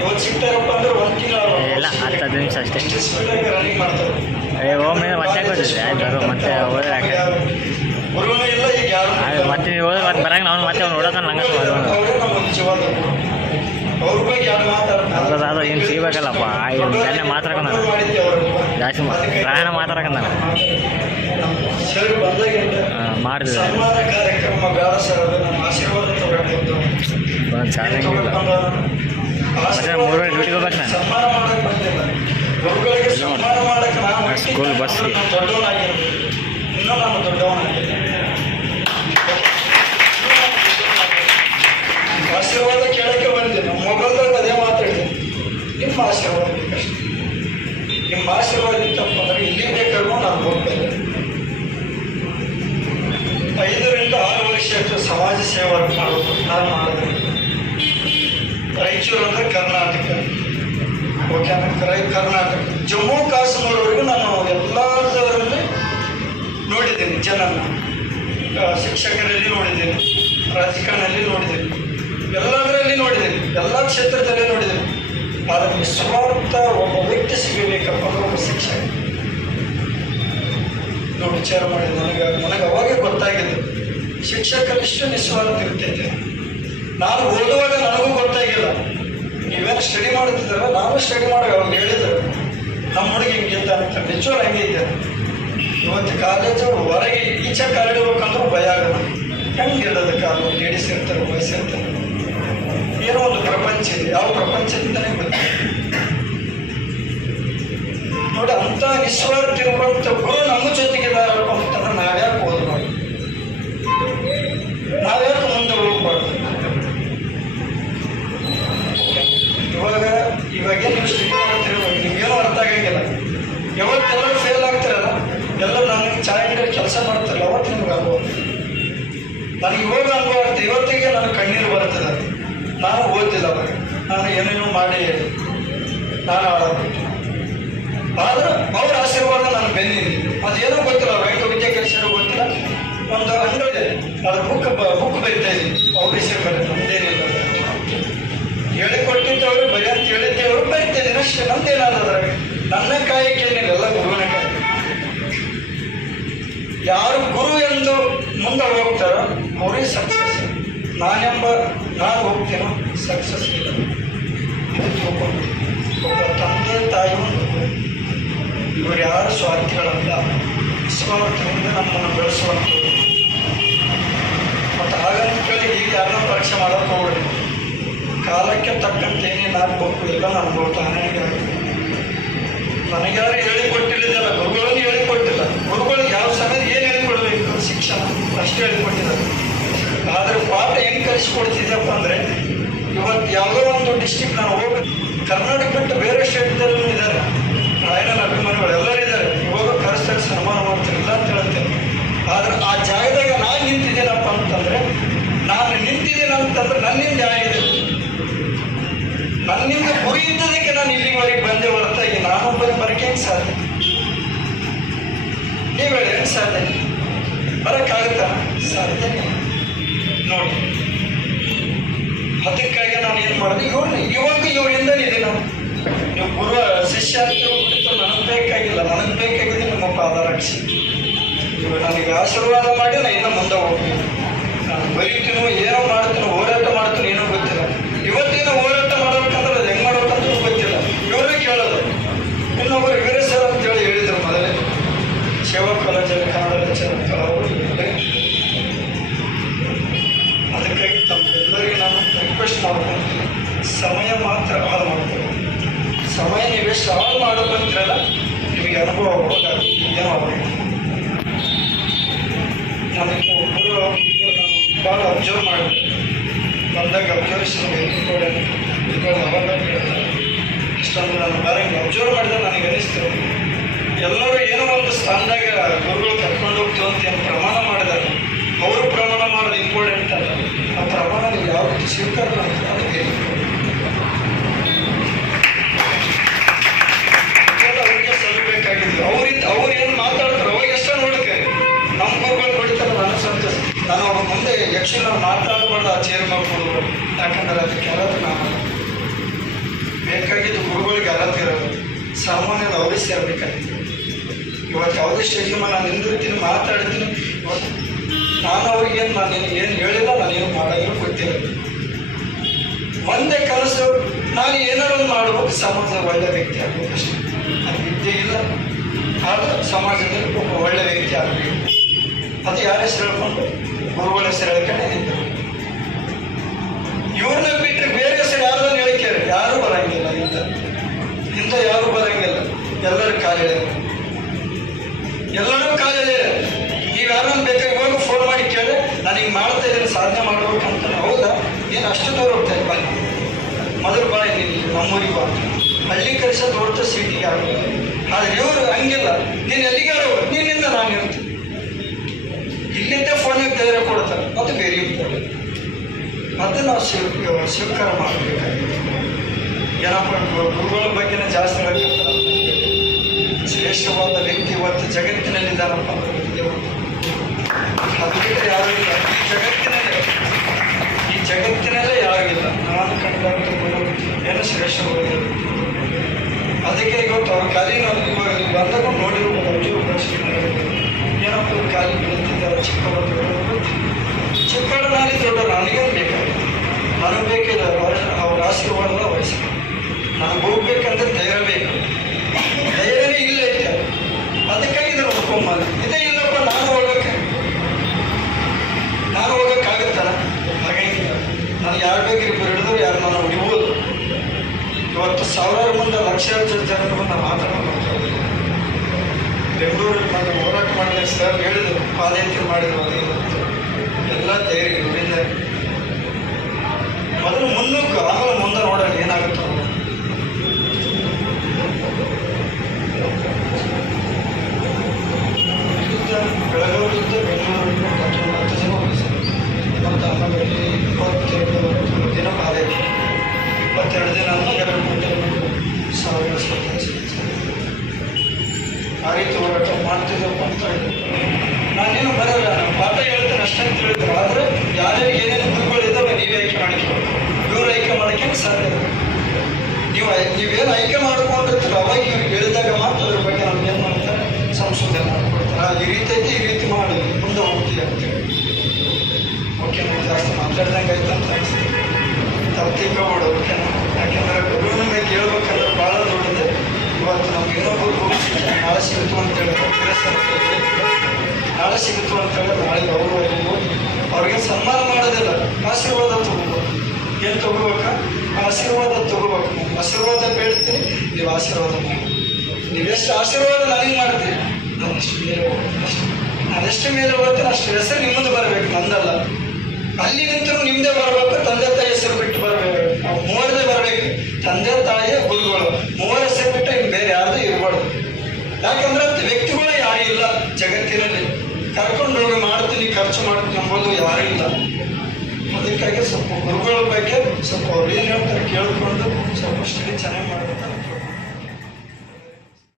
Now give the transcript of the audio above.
ಇವತ್ತು ಸಿಗ್ತಾರಪ್ಪ ಅಂದ್ರೆ 1 ತಿಂಗಳು ಇಲ್ಲ 10 ನಿಮಿಷ ಅಷ್ಟೇ. ರನ್ನಿಂಗ್ ಮಾಡ್ತಾರೆ. ಒಮ್ಮೆ ಮತ್ತೆ ಗೊತ್ತಿದೆ ಆಯ್ತು ಮತ್ತೆ ಹೋದ್ರೆ ಯಾಕೆ ಗುರುವೇ ಇಲ್ಲ ಈಗ ಯಾರು ಮತ್ತೆ ನೀವು ಹೋದ್ರೆ ಮತ್ತೆ ಬರಂಗ ನಾವು ಮತ್ತೆ ಅವ್ನು ನೋಡೋಕೆ ನಂಗೆ ಅವರೇ ನಮ್ಮ ನಿಜವಾದ ಅವ್ರ ಬಗ್ಗೆ ಯಾರು ಮಾತಾಡ್ತಾರೆ ಅದು ಏನು ಸಿಗಬೇಕಲ್ಲಪ್ಪ ನೆನ್ನೆ ಮಾತಾಡ್ಕೊಂಡ ಜಾಸ್ತಿ ಪ್ರಾಣ ಮಾತಾಡ್ಕೊಂಡ ಸರ್ ಬಂದಾಗ ಮಾಡಿದೆ ಸನ್ಮಾನ ಕಾರ್ಯಕ್ರಮ ಬೇಡ ಸರ್ ಅದು ನಮ್ಮ ಆಶೀರ್ವಾದ ತಗೊಳ್ಬೇಕು ಚಾಲೆಂಜಿಲ್ಲ ಮತ್ತೆ 3 ಗಂಟೆ ಡ್ಯೂಟಿಗೆ ಹೋಗ್ಬೇಕು ನಾನು ಸನ್ಮಾನ ಮಾಡಕ್ಕೆ ಬಂದಿಲ್ಲ ಗುರುಗಳಿಗೆ ಸನ್ಮಾನ ಮಾಡಕ್ಕೆ ನಾನು ಸ್ಕೂಲ್ ಬಸ್ಗೆ ದೊಡ್ಡವನಾಗಿರ್ಬೇಕು ಇನ್ನೂ ನಾನು ದೊಡ್ಡವನಾಗಿದ್ದೆ ಆಶೀರ್ವಾದ ಕೇಳಕ್ಕೆ ಬಂದೆ ನಮ್ಮ ಮೊಬೈಲ್ದಾಗ ಅದೇ ಮಾತಾಡಿದೆ ನಿಮ್ಮ ಆಶೀರ್ವಾದ ಬೇಕಷ್ಟೆ ನಿಮ್ಮ ಆಶೀರ್ವಾದ ಇತ್ತಪ್ಪ ಅಂದರೆ ಇಲ್ಲಿ ಬೇಕಾದ್ರೂ ನಾನು ಹೋಗ್ತೇನೆ 5 ರಿಂದ 6 ವರ್ಷ ಸಮಾಜ ಸೇವೆ ಮಾಡೋದು ನಾನು ಮಾಡಿದೆ ರಾಯಚೂರು ಅಂದರೆ ಕರ್ನಾಟಕ ಓಕೆನಾ ಕರ್ನಾಟಕ ಜಮ್ಮು ಕಾಶ್ಮೀರವರೆಗೂ ನಾನು ಎಲ್ಲದರಲ್ಲಿ ನೋಡಿದ್ದೇನೆ ಜನನ ಶಿಕ್ಷಕರಲ್ಲಿ ನೋಡಿದ್ದೇನೆ ರಾಜಕಾರಣದಲ್ಲಿ ನೋಡಿದ್ದೇನೆ ಎಲ್ಲದರಲ್ಲಿ ನೋಡಿದ್ದೇನೆ ಎಲ್ಲ ಕ್ಷೇತ್ರದಲ್ಲೇ ನೋಡಿದ್ದೇನೆ ಆದರೆ ನಿಸ್ವಾರ್ಥ ಒಬ್ಬ ವ್ಯಕ್ತಿ ಸಿಗಬೇಕಪ್ಪ ಒಬ್ಬ ಶಿಕ್ಷಕ ನೋಡಿ ವಿಚಾರ ಮಾಡಿ ನನಗೆ ಅವಾಗೇ ಗೊತ್ತಾಗಿದೆ ಶಿಕ್ಷಕರಿಷ್ಟು ನಿಸ್ವಾರ್ಥ ಇರ್ತೈತೆ. ನಾನು ಓದುವಾಗ ನನಗೂ ಗೊತ್ತಾಗಿಲ್ಲ ನೀವೇನು ಸ್ಟಡಿ ಮಾಡುತ್ತಿದ್ದಾರ ನಾನು ಸ್ಟಡಿ ಮಾಡುವಾಗ ಅವಾಗ ಹೇಳಿದ್ರು ನಮ್ಮ ಹುಡುಗಿ ಹಿಂಗಿದ್ದ ಅಂತ ನಿಜವಾಗ್ಲೂ ಹಂಗೆ ಇದ್ದಾರೆ. ಇವತ್ತು ಕಾಲೇಜು ಹೊರಗೆ ಈಚೆ ಕಾಲಿಡ್ಬೇಕಂದ್ರೂ ಭಯ ಆಗಲ್ಲ ಹೆಂಗೆ ಇರೋದು ಕಾಲು ಲೇಡೀಸ್ ಇರ್ತಾರೆ ಬಾಯ್ಸ್ ಇರ್ತಾರೆ ಏನೋ ಒಂದು ಪ್ರಪಂಚ ಇದೆ ಯಾವ ಪ್ರಪಂಚ ಅಂತಾನೆ ಗೊತ್ತಿಲ್ಲ ನೋಡಿ ಅಂಥ ನಿಸ್ವಾರ್ಥ ಇರುವಂಥ ಗುರು ನಮ್ಮ ಜೊತೆಗಿದಾರಪ್ಪ ಅಂತಂದ್ರೆ ನಾವ್ಯಾಕೆ ಓದ್ ಮಾಡಿ ನಾವ್ಯಾಕೆ ಮುಂದೆ ಹೋಗ್ಬಾರ್ದು. ಇವಾಗೇನು ನೀವು ಸ್ಟಡಿ ಮಾಡ್ತಿರ್ಬೇಕು ನಿಮ್ಗೇನೋ ಅರ್ಥ ಆಗಂಗಿಲ್ಲ ಯಾವತ್ತೆಲ್ಲರೂ ಫೇಲ್ ಆಗ್ತಿರಲ್ಲ ಎಲ್ಲ ನನಗೆ ಚಾಯ್ ಅಂಗಡಿ ಕೆಲಸ ಮಾಡ್ತಾರಲ್ಲ ಅವತ್ತು ನಿಮ್ಗೆ ಅನುಭವ ನನಗೆ ಇವಾಗ ಅನುಭವ ಆಗ್ತದೆ ಇವತ್ತಿಗೆ ನನಗೆ ಕಣ್ಣೀರು ಬರ್ತದೆ ನಾನು ಓದಿಲ್ಲ ಅವಾಗ ನಾನು ಏನೇನೋ ಮಾಡಿ ನಾನು ಹಾಳಾಗ್ಬಿಟ್ಟೆ ಆದ್ರೆ ಅವ್ರ ಆಶೀರ್ವಾದ ನಾನು ಬೆನ್ನಿದೆ ಅದೇನೋ ಗೊತ್ತಿಲ್ಲ ವೆಂಕಟ ವಿದ್ಯಾ ಕಲಿಸಿರೋ ಗೊತ್ತಿಲ್ಲ ಒಂದು ಅಂಗಡಿ ಅದು ಬುಕ್ ಬರೀತಾ ಇದ್ದೀನಿ ಅವ್ರ ಹೆಸರು ಬರೀ ನಮ್ದೇನಿಲ್ಲ ಹೇಳಿಕೊಟ್ಟಿದ್ದವರು ಬರೀ ಅಂತ ಹೇಳಿದ್ದೇವರು ಬರೀತಾ ಇದ್ದೀನಿ ಅಷ್ಟೇ ನಮ್ದೇನಾದ್ರೆ ನನ್ನ ಕಾಯಕ್ಕೆ ಏನಿಲ್ಲ ಎಲ್ಲ ಗುರುವಿನ ಕಾಯ ಯಾರು ಗುರು ಎಂದು ಮುಂದೆ ಹೋಗ್ತಾರೋ ಅವರೇ ಸಕ್ಸಸ್ ನಾನು ಹೋಗ್ತೇನೋ ಸಕ್ಸಸ್ ಇಲ್ಲ ಇದು ತಿಳ್ಕೊಂಡು ಒಬ್ಬ ತಂದೆ ತಾಯಿ ಇವರು ಯಾರು ಸ್ವಾರ್ಥಿಗಳಲ್ಲ ನಿಸ್ವಾರ್ಥದಿಂದ ನಮ್ಮನ್ನು ಬೆಳೆಸುವಂಥದ್ದು ಮತ್ತು ಹಾಗಂತ ಕೇಳಿ ಈಗ ಯಾರನ್ನೂ ಪರೀಕ್ಷೆ ಮಾಡೋಕೆ ಹೋಗ್ಬೇಡಿ ಕಾಲಕ್ಕೆ ತಕ್ಕಂತೆ ಏನೇನು ಆಗಬೇಕು ಎಲ್ಲ ನನಗೆ ತಾನೇ ನನಗೆ ಯಾರು ಹೇಳಿಕೊಟ್ಟಿಲ್ಲ ಗುರುಗಳನ್ನು ಹೇಳಿಕೊಟ್ಟಿಲ್ಲ ಗುರುಗಳಿಗೆ ಯಾವ ಸಮಯದ ಏನು ಹೇಳಿಕೊಡ್ಬೇಕು ಶಿಕ್ಷಣ ಅಷ್ಟೇ ಹೇಳಿಕೊಟ್ಟಿದ್ದಾರೆ. ಆದರೆ ಪಾಠ ಹೆಂಗೆ ಕಲಿಸ್ಕೊಡ್ತಿದ್ದಪ್ಪ ಅಂದರೆ ಇವತ್ತು ಯಾವುದೋ ಒಂದು ಡಿಸ್ಟಿಕ್ ನಾನು ಹೋಗಿ ಕರ್ನಾಟಕ ಬಿಟ್ಟು ಬೇರೆ ಸ್ಟೇಟ್ದಲ್ಲೂ ಇದ್ದಾರೆ ರಾಯಣ್ಣನ ಅಭಿಮಾನಿಗಳು ಎಲ್ಲರೂ ಇದ್ದಾರೆ ಇವಾಗ ಕರೆಸ್ತಾರೆ ಸನ್ಮಾನ ಮಾಡ್ತಿರಲಿಲ್ಲ ಅಂತ ಹೇಳ್ತೇನೆ. ಆದರೆ ಆ ಜಾಗದಾಗ ನಾನು ನಿಂತಿದ್ದೇನಪ್ಪ ಅಂತಂದರೆ ನಾನು ನಿಂತಿದ್ದೇನಂತಂದ್ರೆ ನನ್ನಿಂದ ಆಗಿದೆ ನನ್ನಿಂದ ಗುರಿ ಇದ್ದದಕ್ಕೆ ನಾನು ಇಲ್ಲಿವರೆಗೆ ಬಂದೆ ಹೊರತಾಗಿ ನಾನೊಬ್ಬರಿಗೆ ಬರೋಕ್ಕೆ ಹೆಂಗೆ ಸಾಧ್ಯ ನೀವು ಹೇಳಿ ಹೆಂಗೆ ಸಾಧ್ಯ ಬರೋಕ್ಕಾಗುತ್ತಾ ಸಾಧ್ಯ ನೋಡಿ. ಅದಕ್ಕಾಗಿ ನಾನು ಏನು ಮಾಡಿದೆ ಇವರಿಂದಲೇ ಇದೆ ನಾನು ನೀವು ಗುರು ಶಿಷ್ಯ ಅಂತ ಬಿಟ್ಟು ನನಗೆ ಬೇಕಾಗಿಲ್ಲ ನನಗೆ ಬೇಕಾಗಿದೆ ನಿಮ್ಮ ಪಾದರಕ್ಷೆ ನನಗೆ ಆಶೀರ್ವಾದ ಮಾಡಿ ನಾನು ಇನ್ನೂ ಮುಂದೆ ಹೋಗ್ತೀನಿ ನಾನು ಬರೀತೀನೋ ಏನೋ ಮಾಡ್ತೀನೋ ಹೋರಾಟ ಮಾಡ್ತೀನಿ ಏನೋ ಗೊತ್ತಿಲ್ಲ ಇವತ್ತೇನೋ ಹೋರಾಟ ಮಾಡ್ಬೇಕಂದ್ರೆ ಅದು ಹೆಂಗೆ ಮಾಡ್ಬೇಕಂತ ಗೊತ್ತಿಲ್ಲ ಇವರೇ ಕೇಳೋದು ಇನ್ನೊಬ್ಬರು ವೀರೇಶ್ವರ ಅಂತೇಳಿ ಹೇಳಿದರು ಮೊದಲೇ ಸೇವಾ ಕಾಲೇಜಲ್ಲಿ ಕನ್ನಡ ಲೆಕ್ಚರ್ ಅವರು ಅದಕ್ಕಾಗಿ ತಮ್ಮೆಲ್ಲರಿಗೆ ನಾನು ರಿಕ್ವೆಸ್ಟ್ ಮಾಡ್ತೀನಿ ಸಮಯ ಮಾತ್ರ ಹಾಳು ಮಾಡ್ಬೋದು ಸಮಯ ನೀವೆಷ್ಟು ಹಾಳು ಮಾಡೋದಂತಿರಲ್ಲ ನಿಮಗೆ ಅನುಭವ ಹೋದಾಗ ಏನೋ ಆಗಬೇಕು. ನನಗೆ ಒಬ್ಬರು ನಾನು ಭಾಳ ಅಬ್ಸರ್ವ್ ಮಾಡಿದೆ ಬಂದಾಗ ಅಬ್ಸರ್ವೇಷನ್ ಅವಾಗ ಹೇಳ್ತಾರೆ ಇಷ್ಟೊಂದು ನಾನು ಬರಂಗೆ ಅಬ್ಸರ್ವ್ ಮಾಡಿದಾಗ ನನಗೆ ಅನಿಸ್ತು ಎಲ್ಲರೂ ಏನೋ ಒಂದು ಸ್ಥಾನದಾಗ ಗುರುಗಳು ಕರ್ಕೊಂಡು ಹೋಗ್ತೀವಿ ಅಂತ ಏನು ಪ್ರಮಾಣ ಮಾಡಿದ್ದಾರೆ ಅವರು ಪ್ರಮಾಣ ಮಾಡೋದು ಇಂಪಾರ್ಟೆಂಟ್ ಅಲ್ಲ ಆ ಪ್ರಮಾಣ ನೀವು ಯಾವ ರೀತಿ ಸ್ವೀಕಾರ ಮಾಡ್ತೀವಿ ಅದಕ್ಕೆ ಅವ್ರಿಗೆ ಸಲ್ಲಬೇಕಾಗಿದ್ದು ಅವ್ರು ಏನು ಮಾತಾಡ್ತಾರೆ ಅವಾಗ ಎಷ್ಟೋ ನೋಡಕ್ಕೆ ನಮ್ಮ ಗುರುಗಳು ಹೊಡಿತಾರೆ ನಾನು ಸಂತೋಷ ನಾನು ಅವ್ರ ಮುಂದೆ ಯಕ್ಷ ನಾನು ಮಾತಾಡಬಾರ್ದು ಆ ಚೇರ್ ಮಾಡ್ಕೊಂಡು ಯಾಕಂದ್ರೆ ಅದಕ್ಕೆ ಎಲ್ಲರೂ ನಾನು ಸಾಮಾನ್ಯರು ಅವರೇ ಸೇರ್ಬೇಕಾಗಿತ್ತು. ಇವತ್ತು ಯಾವುದೇ ಸ್ಟೇಜ್ ನಾನು ನಿಂದಿರ್ತೀನಿ, ಮಾತಾಡ್ತೀನಿ. ಇವತ್ತು ನಾನು ಅವ್ರಿಗೆ ನಾನು ಏನು ಹೇಳಿಲ್ಲ, ನಾನೇನು ಮಾಡೋಂಗಿಲ್ಲ, ಗೊತ್ತಿಲ್ಲ. ಒಂದೇ ಕನಸು, ನಾನು ಏನಾರು ಒಂದು ಮಾಡ್ಬೇಕು, ಸಮಾಜದ ಒಳ್ಳೆ ವ್ಯಕ್ತಿ ಆಗಬೇಕು ಅಷ್ಟೇ. ಅದು ವಿದ್ಯೆ ಇಲ್ಲ, ಆದರೂ ಸಮಾಜದಲ್ಲಿ ಒಬ್ಬ ಒಳ್ಳೆ ವ್ಯಕ್ತಿ ಆಗಬೇಕು. ಅದು ಯಾರ ಹೆಸರು ಹೇಳ್ಕೊಂಡು ಗುರುಗಳ ಹೆಸರು ಹೇಳ್ಕೊಂಡೆ ನಿಂತರು. ಇವ್ರನ್ನ ಬಿಟ್ಟರೆ ಬೇರೆ ಹೆಸರು ಯಾರನ್ನ ಹೇಳ್ಕ್ಯಾರೆ, ಯಾರೂ ಬರಂಗಿಲ್ಲ. ಇಂಥ ಯಾರೂ ಬರಂಗಿಲ್ಲ. ಎಲ್ಲರೂ ಕಾಲಿದೆ, ಎಲ್ಲರೂ ಕಾಲಿದೆ. ನೀವು ಯಾರನ್ನ ಬೇಕಾಗಿ ಹೋಗಿ ಫೋನ್ ಮಾಡಿ ಕೇಳಿ, ನಾನು ಹಿಂಗೆ ಮಾಡ್ತಾ ಇದ್ದೀನಿ, ಸಾಧನೆ ಮಾಡ್ಬೇಕಂತ. ಹೌದಾ, ಏನು ಅಷ್ಟು ದೂರ ಹೋಗ್ತಾರೆ? ಬನ್ನಿ, ಮೊದಲು ಬಾ, ನೀನು ನಮ್ಮೂರಿಗೆ ಬಾ. ಹಳ್ಳಿ ಕಲಿಸೋದು ಹೊರತು ಸಿಟಿಗೆ ಆಗೋದು. ಆದರೆ ಇವರು ಹಂಗಿಲ್ಲ. ನೀನು ಎಲ್ಲಿಗಾರು ನೀನಿಂದ ನಾನು ಇರ್ತೀನಿ, ಇಲ್ಲಿಂದ ಫೋನಿಗೆ ಧೈರ್ಯ ಕೊಡ್ತಾರೆ. ಅದು ವೆರಿ ಇಂಪಾರ್ಟೆಂಟ್. ಅದು ನಾವು ಸ್ವೀಕಾರ ಮಾಡಬೇಕಾಗಿದೆ. ಏನಪ್ಪ, ಗುರುಗಳ ಬಗ್ಗೆನೇ ಜಾಸ್ತಿ ಹೇಳ್ತಾರೆ. ಶ್ರೇಷ್ಠವಾದ ವ್ಯಕ್ತಿ ಇವತ್ತು ಜಗತ್ತಿನಲ್ಲಿದ್ದಾನಪ್ಪ ಅಂದ್ರೆ ಅದು ಬಿಟ್ಟರೆ ಯಾರೂ ಇಲ್ಲ ಈ ಜಗತ್ತಿನಲ್ಲೇ ಯಾರೂ ಇಲ್ಲ. ನಾನು ಕಂಡಂತ ಗುರು ಏನು ಶ್ರೇಷ್ಠವಾದ. ಅದಕ್ಕೆ ಇವತ್ತು ಅವ್ರ ಕಾಲಿನಲ್ಲಿ ಇವಾಗ ನೀವು ಬಂದಾಗ ನೋಡಿರ್ಬೋದು, ಅರ್ಜುನ ಪ್ರಶ್ನೆ ಏನಪ್ಪ ಅವ್ರ ಕಾಲಿ ಬೀಳ್ತಿದ್ದಾರೆ. ಚಿಕ್ಕವಳು ನಾನೇ ದೊಡ್ಡ, ನನಗೇನು ಬೇಕಾಗಿತ್ತು, ನನಗೆ ಬೇಕಿಲ್ಲ ಅವ್ರ ಆಶೀರ್ವಾದ ವಯಸ್ಸು. ನನಗೆ ಹೋಗ್ಬೇಕಂದ್ರೆ ಧೈರ್ಯ ಬೇಕು, ಧೈರ್ಯನೇ ಇಲ್ಲ ಐತೆ. ಅದಕ್ಕಾಗಿ ಇದನ್ನು ಒಪ್ಕೊಂಬಲ್ಲ. ಇದೇ ಇಲ್ಲಪ್ಪ, ನಾನು ಹೋಗೋಕ್ಕಾಗುತ್ತಲ್ಲ, ಹಾಗಂಗಿಲ್ಲ. ನನಗೆ ಯಾರು ಬೇಕಿರ್ಬೋದು ಹಿಡಿದ್ರು, ಯಾರು ನಾನು ಹೊಡಿಬೋದು. ಇವತ್ತು ಸಾವಿರಾರು ಮುಂದೆ ಲಕ್ಷಾಂತರ ಜನರು ಬಂದು ಮಾತಾಡೋದು. ಬೆಂಗಳೂರಿಗೆ ಬಂದು ಹೋರಾಟ ಮಾಡಿದ ಸರ್ ಹೇಳಿದರು, ಪಾದಯಾತ್ರೆ ಮಾಡಿದ್ರು. ಎಲ್ಲ ಧೈರ್ಯ ಇವರಿಂದ. ಮೊದಲು ಮುನ್ನೂಕು, ಆಮೇಲೆ ಮುಂದೆ ನೋಡೋಣ ಏನಾಗುತ್ತೋ. ಬೆಳಗಾವಿಯಿಂದ ಬೆಂಗಳೂರಿಗೆ 10 ಜನ ಹೋಗಿದ್ದಾರೆ. ಮತ್ತು ಆಮೇಲೆ 22 ದಿನ ಪಾದಯಾತ್ರೆ. 22 ದಿನ ಅಂದರೆ 2 1,000 ಆ ರೀತಿ ಹೋರಾಟ ಮಾಡ್ತಿದ್ದಪ್ಪ ಅಂತ ಹೇಳಿದ್ರು. ನಾನೇನು ಬರೋಲ್ಲ, ನಾನು ಪಾಠ ಹೇಳ್ತೇನೆ ಅಷ್ಟೇ ಅಂತ ಹೇಳಿದ್ರು. ಆದರೆ ಯಾರ್ಯಾರು ಏನೇನು ಗುರುಗಳಿದ್ದಾವೆ ನೀವೇ ಆಯ್ಕೆ ಮಾಡಿಕೊಂಡು, ಇವ್ರು ಆಯ್ಕೆ ಮಾಡೋಕ್ಕೆ ಸಾಧ್ಯ ಇಲ್ಲ. ನೀವೇನು ಆಯ್ಕೆ ಮಾಡ್ಕೊಂಡಿರ್ತೀರ ಅವಾಗ ಇವ್ರಿಗೆ ಹೇಳಿದಾಗ ಮಾತ್ರ ಅದ್ರ ಬಗ್ಗೆ ನಮ್ಗೆ ಏನು ಮಾಡ್ತಾರೆ, ಸಂಶೋಧನೆ ಮಾಡ್ಕೊಡ್ತಾರೆ. ಈ ರೀತಿ ಐತಿ, ಈ ರೀತಿ ಮಾಡಿ ಮುಂದೆ ಹೋಗ್ತೀವಿ ಅಂತೇಳಿ. ಓಕೆ, ನಾನು ಜಾಸ್ತಿ ಮಾತಾಡ್ದಂಗೆ ಆಯ್ತು ಅಂತ ಅನಿಸ್ತೀನಿ. ತಪ್ಪಿಕೋಬೇಡ, ಓಕೆನಾ? ಯಾಕೆಂದರೆ ಗುರುವಿನಿಂದ ಕೇಳ್ಬೇಕಂದ್ರೆ ಭಾಳ ದೊಡ್ಡದೆ. ಇವತ್ತು ನಮ್ಗೆ ಇನ್ನೊಬ್ಬರು ನಾಳೆ ಸಿಗುತ್ತು ಅಂತ ಹೇಳಿದ್ರೆ, ನಾಳೆ ಸಿಗುತ್ತು ಅಂತ ಹೇಳಿದ್ರೆ ನಾಳೆ ಅವರು ಅವ್ರಿಗೆ ಸನ್ಮಾನ ಮಾಡೋದಿಲ್ಲ, ಆಶೀರ್ವಾದ ತಗೋಬೇಕು. ಏನು ತಗೋಬೇಕ? ಆಶೀರ್ವಾದ ತಗೋಬೇಕು. ನಾನು ಆಶೀರ್ವಾದ ಬೇಡ್ತೀನಿ, ನೀವು ಆಶೀರ್ವಾದ ಮಾಡಿ. ನೀವೆಷ್ಟು ಆಶೀರ್ವಾದ ನನಗೆ ಮಾಡ್ತೀರಿ, ನಾನು ಎಷ್ಟು ಮೇಲೆ ಹೋಗ್ತೀನಿ ಅಷ್ಟು. ನಾನೆಷ್ಟು ಮೇಲೆ ಹೋಗ್ತೀನಿ ಅಷ್ಟು ಹೆಸರು ನಿಮ್ಮದು ಬರಬೇಕು, ನಂದಲ್ಲ. ಅಲ್ಲಿ ನಿಂತರೂ ನಿಮ್ಮದೇ ಬರಬೇಕು, ತಂದೆ ತಾಯಿ ಹೆಸರು ಬಿಟ್ಟು ಬರಬೇಕು. ನಾವು ಮೂವರದೇ ಬರಬೇಕು, ತಂದೆ ತಾಯಿಯ ಗುರುಗಳು. ಮೂವರ ಹೆಸರು ಬಿಟ್ಟು ಇನ್ನು ಬೇರೆ ಯಾರ್ದು ಇರಬಾರ್ದು. ಯಾಕಂದ್ರೆ ವ್ಯಕ್ತಿಗಳು ಯಾರೂ ಇಲ್ಲ ಜಗತ್ತಿನಲ್ಲಿ. ಕರ್ಕೊಂಡು ಹೋಗಿ ಮಾಡ್ತೀನಿ, ಖರ್ಚು ಮಾಡ್ತೀನಿ ಎಂಬುದು ಯಾರೂ ಇಲ್ಲ. ಅದಕ್ಕಾಗಿ ಸ್ವಲ್ಪ ಗುರುಗಳ ಬಗ್ಗೆ ಸ್ವಲ್ಪ ಅವ್ರು ಏನು ಹೇಳ್ತಾರೆ ಕೇಳಿಕೊಂಡು ಸ್ವಲ್ಪ ಸ್ಟಡಿ ಚೆನ್ನಾಗಿ ಮಾಡಬೇಕು.